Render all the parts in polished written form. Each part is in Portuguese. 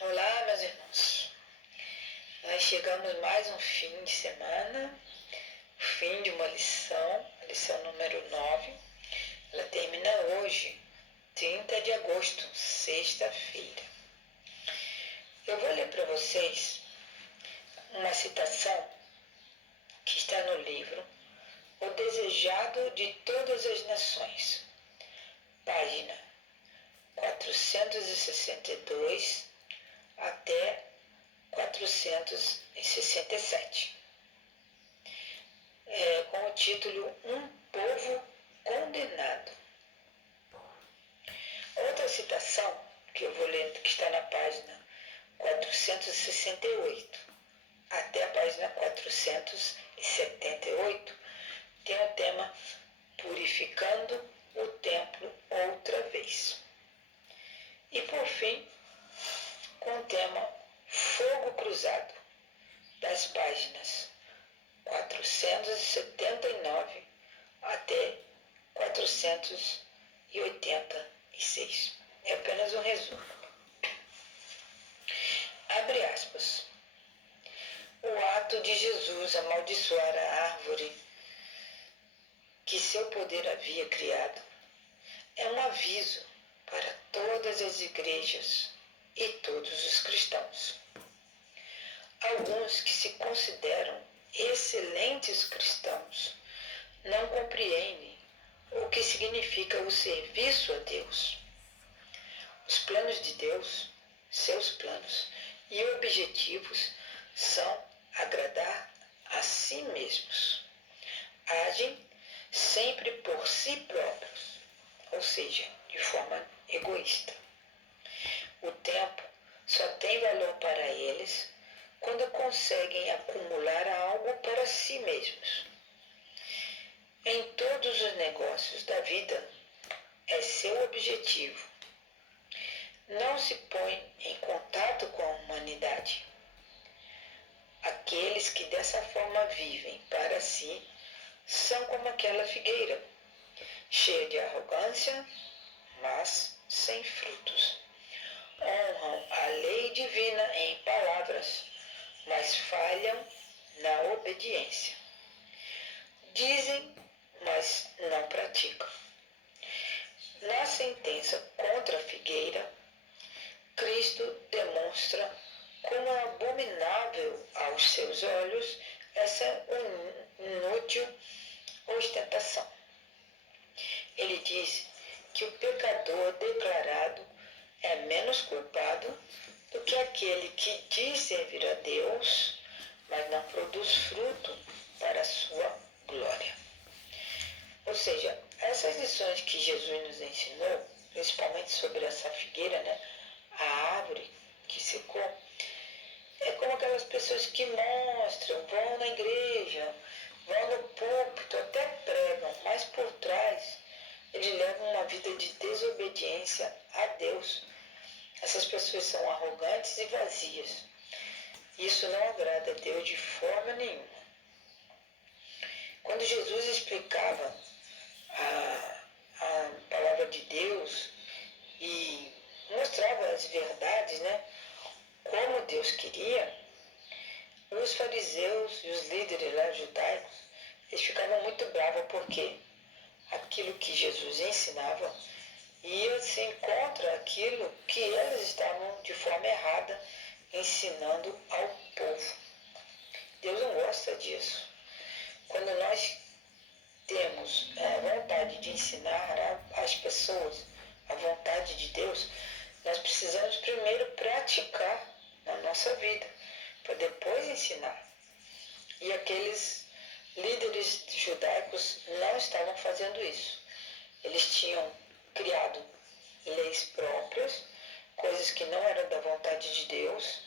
Olá, meus irmãos. Nós chegamos mais um fim de semana, o fim de uma lição, a lição número 9. Ela termina hoje, 30 de agosto, sexta-feira. Eu vou ler para vocês uma citação que está no livro O Desejado de Todas as Nações, página 462 até 467, com o título Um Povo Condenado. Outra citação que eu vou ler, que está na página 468 até a página 478, tem o tema Purificando o Templo outra vez. E por fim, com o tema Fogo Cruzado, das páginas 479 até 486. É apenas um resumo. Abre aspas. O ato de Jesus amaldiçoar a árvore que seu poder havia criado é um aviso para todas as igrejas e todos os cristãos. Alguns que se consideram excelentes cristãos não compreendem o que significa o serviço a Deus. Os planos de Deus, seus planos e objetivos são agradar a si mesmos. Agem sempre por si próprios, ou seja, de forma egoísta. O tempo só tem valor para eles quando conseguem acumular algo para si mesmos. Em todos os negócios da vida, é seu objetivo. Não se põe em contato com a humanidade. Aqueles que dessa forma vivem para si são como aquela figueira, cheia de arrogância, mas sem frutos. Honram a lei divina em palavras, mas falham na obediência. Dizem, mas não praticam. Na sentença contra a figueira, Cristo demonstra como é abominável aos seus olhos essa inútil ostentação. Ele diz que o pecador declarado é menos culpado do que aquele que diz servir a Deus, mas não produz fruto para a sua glória. Ou seja, essas lições que Jesus nos ensinou, principalmente sobre essa figueira, a árvore que secou, é como aquelas pessoas que mostram, vão na igreja, vão no púlpito, até pregam, mas por trás eles levam uma vida de desobediência a Deus. Essas pessoas são arrogantes e vazias. Isso não agrada a Deus de forma nenhuma. Quando Jesus explicava a palavra de Deus e mostrava as verdades, como Deus queria, os fariseus e os líderes lá judaicos, eles ficavam muito bravos porque aquilo que Jesus ensinava ia-se contra aquilo que eles estavam de forma errada ensinando ao povo. Deus não gosta disso. Quando nós temos a vontade de ensinar às pessoas a vontade de Deus, nós precisamos primeiro praticar na nossa vida, para depois ensinar. E aqueles líderes judaicos não estavam fazendo isso. Eles tinham criado leis próprias, coisas que não eram da vontade de Deus,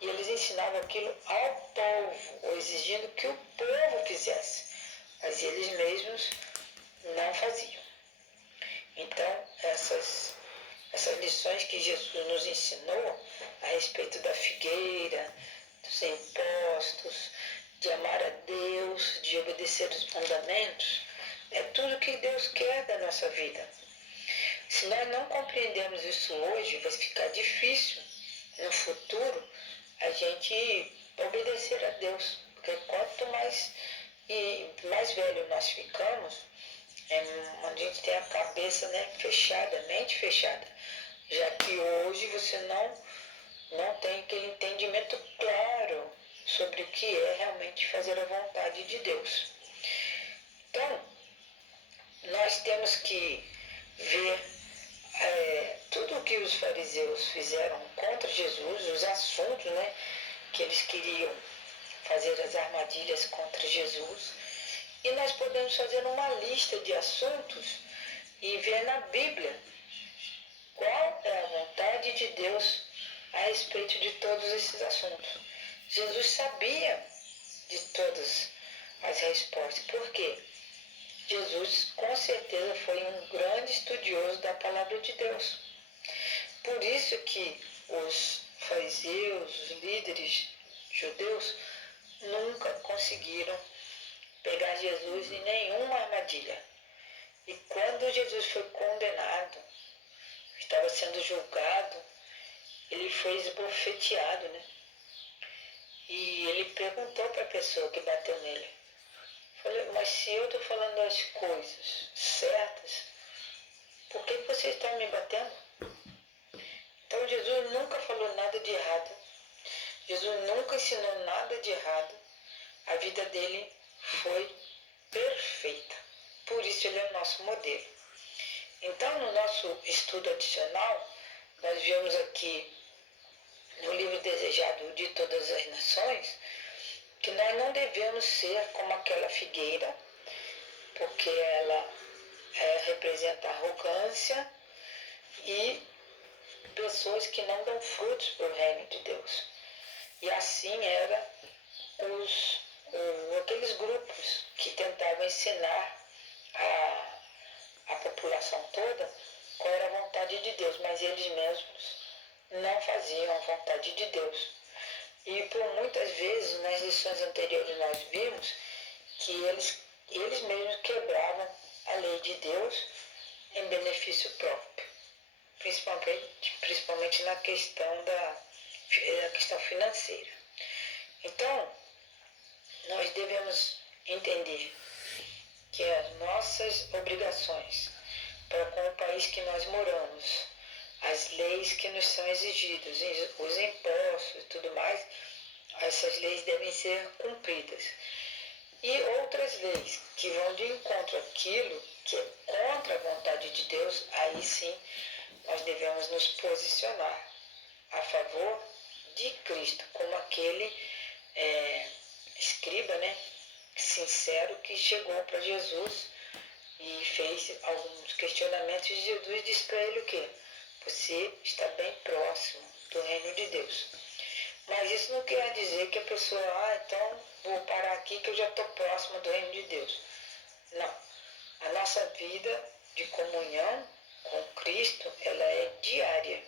e eles ensinavam aquilo ao povo, ou exigindo que o povo fizesse, mas eles mesmos não faziam. Então, essas lições que Jesus nos ensinou a respeito da figueira, dos impostos, de amar a Deus, de obedecer os mandamentos, é tudo que Deus quer da nossa vida. Se nós não compreendemos isso hoje, vai ficar difícil no futuro a gente obedecer a Deus. Porque quanto mais velho nós ficamos, a gente tem a cabeça, né, fechada, a mente fechada. Já que hoje você não tem aquele entendimento claro sobre o que é realmente fazer a vontade de Deus. Então, nós temos que ver tudo o que os fariseus fizeram contra Jesus, os assuntos, né, que eles queriam fazer as armadilhas contra Jesus. E nós podemos fazer uma lista de assuntos e ver na Bíblia qual é a vontade de Deus a respeito de todos esses assuntos. Jesus sabia de todas as respostas. Por quê? Jesus com certeza foi um grande estudioso da palavra de Deus. Por isso que os fariseus, os líderes judeus, nunca conseguiram pegar Jesus em nenhuma armadilha. E quando Jesus foi condenado, estava sendo julgado, ele foi esbofeteado, né? E ele perguntou para a pessoa que bateu nele, falei, mas se eu estou falando as coisas certas, por que você está me batendo? Então Jesus nunca falou nada de errado. Jesus nunca ensinou nada de errado. A vida dele foi perfeita. Por isso ele é o nosso modelo. Então, no nosso estudo adicional, nós vemos aqui no livro Desejado de Todas as Nações, que nós não devemos ser como aquela figueira, porque ela representa arrogância e pessoas que não dão frutos para o reino de Deus. E assim eram aqueles grupos que tentavam ensinar a população toda qual era a vontade de Deus, mas eles mesmos não faziam a vontade de Deus. E por muitas vezes, nas lições anteriores, nós vimos que eles mesmos quebravam a lei de Deus em benefício próprio, principalmente na questão questão financeira. Então, nós devemos entender que as nossas obrigações para com o país que nós moramos, as leis que nos são exigidas, os impostos e tudo mais, essas leis devem ser cumpridas. E outras leis que vão de encontro àquilo que é contra a vontade de Deus, aí sim nós devemos nos posicionar a favor de Cristo, como aquele escriba, né, sincero, que chegou para Jesus e fez alguns questionamentos, e Jesus disse para ele o quê? Você está bem próximo do reino de Deus. Mas isso não quer dizer que a pessoa, então vou parar aqui que eu já estou próximo do reino de Deus. Não. A nossa vida de comunhão com Cristo, ela é diária.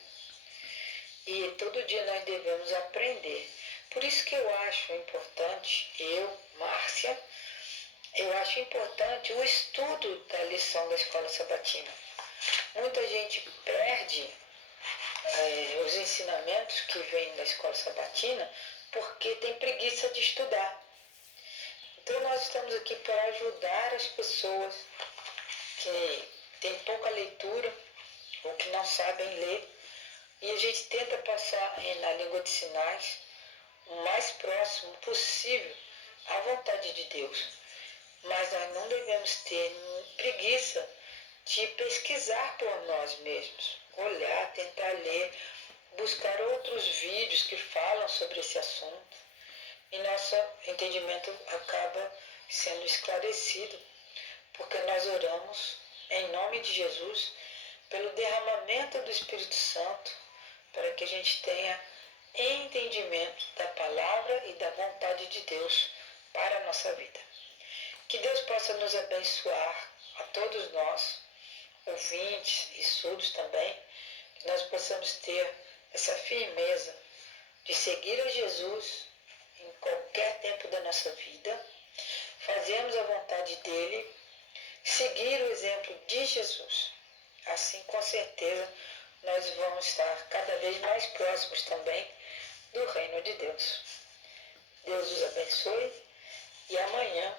E todo dia nós devemos aprender. Por isso que eu acho importante, Márcia, eu acho importante o estudo da lição da escola sabatina. Muita gente perde os ensinamentos que vêm da escola sabatina porque tem preguiça de estudar. Então nós estamos aqui para ajudar as pessoas que têm pouca leitura ou que não sabem ler, e a gente tenta passar na língua de sinais o mais próximo possível à vontade de Deus. Mas nós não devemos ter preguiça de pesquisar por nós mesmos, olhar, tentar ler, buscar outros vídeos que falam sobre esse assunto, e nosso entendimento acaba sendo esclarecido, porque nós oramos em nome de Jesus pelo derramamento do Espírito Santo, para que a gente tenha entendimento da palavra e da vontade de Deus para a nossa vida. Que Deus possa nos abençoar a todos nós, ouvintes e surdos também, que nós possamos ter essa firmeza de seguir a Jesus em qualquer tempo da nossa vida, fazermos a vontade dele, seguir o exemplo de Jesus. Assim, com certeza, nós vamos estar cada vez mais próximos também do reino de Deus. Deus os abençoe e amanhã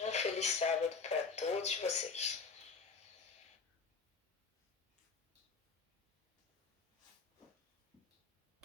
um feliz sábado para todos vocês.